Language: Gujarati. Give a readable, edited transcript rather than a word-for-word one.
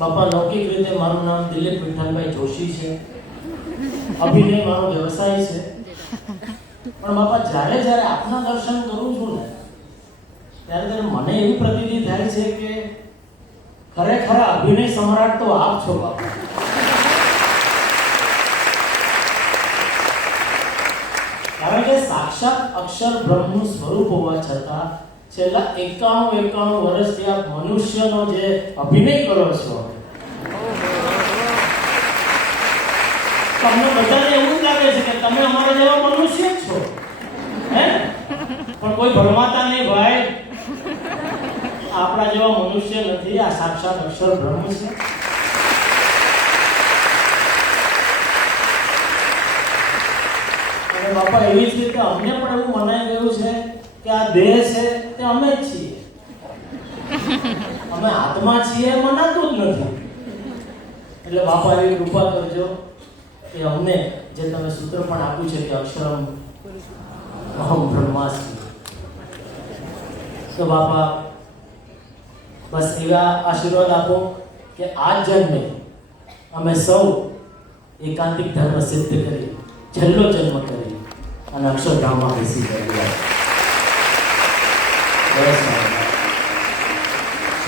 બાપા લૌકિક રીતે મારું નામ દિલીપ વિઠ્ઠલભાઈ જોશી છે, અભિનય મારો વ્યવસાય છે, પણ બાપા જ્યારે જ્યારે આપના દર્શન કરું છું ને ત્યારે મને એવી પ્રતીતિ થાય છે કે ખરેખર અભિનય સમ્રાટ તો આપ છો બાપા. કારણ કે સાક્ષાત અક્ષર બ્રહ્મનું સ્વરૂપ હોવા છતાં છેલ્લા 91 વર્ષથી આપ મનુષ્યનો જે અભિનય કરો છો, તમને બધાને એવું જ લાગે છે કે તમે અમારા જેવા મનુષ્ય જ છો, હે? પણ કોઈ ભરમાતા નહીં ભાઈ, આપણા જેવા મનુષ્ય નથી, આ સાક્ષાત અક્ષર બ્રહ્મ છે. અને બાપા એવી જ રીતે અમને પણ એવું મનાઈ ગયું છે કે આ દેહ છે તે અમે જ છીએ, અમે આત્મા છીએ મનાતું જ નથી. એટલે બાપા એવી કૃપા કરજો કે અમને જે તમે સૂત્ર પણ આપ્યું છે કે અક્ષરમ અહમ બ્રહ્માસ્મિ, તો બાપા બસ એવા આશીર્વાદ આપો કે આ જન્મે અમે સૌ એકાંતિક ધર્મ સિદ્ધ કરી છેલ્લો જન્મ કરી અને અક્ષરધામમાં બેસી ગયા. બસ